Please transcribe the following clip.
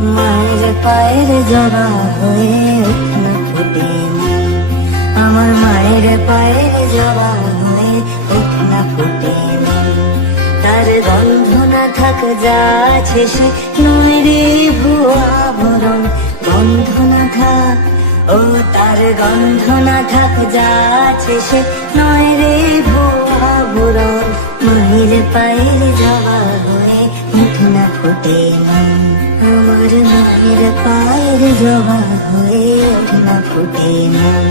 মায়ের পায়ের জবা হয়ে ওঠে না ফুটে মন। আমার মায়ের পায়ের জবা হয়ে ওঠে না ফুটে মন। তার গন্ধ না থাক যা আছে সে নয় রে ভুয়া ভরণ। গন্ধ না থাক, ও তার গন্ধ না থাক যা আছে সে নয় রে ভুয়া ভরণ। মায়ের পায়ের জবা হয়ে ওঠে না ফুটে মন। আমার মায়ের পায়ের জবা হয়ে ওঠে না ফুটে মন।